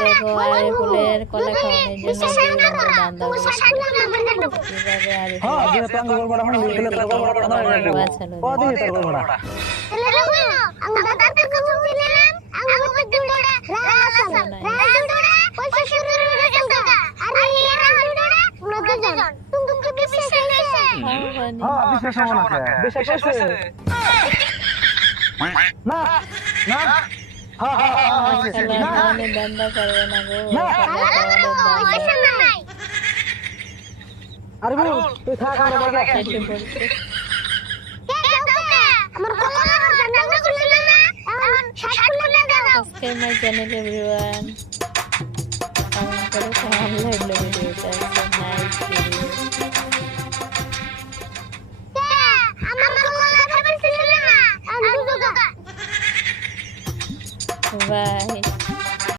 দেখো আরে ফুলের কলা খাওয়ানোর জন্য দুই দান্দা করেছে কিভাবে আরে হ্যাঁ যে তো আঙ্গুর বড় হন গেলে তো বড় বড় হয়ে গেল বাছালো ও দিই তোর বড় হ্যাঁ বিশেষ মনে আছে বিশেষ আছে না না হ্যাঁ হ্যাঁ খাওয়ানোর দান্দা করবে না গো আরে বল তুই থাক আমরা বলবো খেতে বলছে আজকে মাই চ্যানেল এভরিওয়ান কমেন্ট করে কেমন লাগলো ভিডিওটা নাইস ভিডিও বাই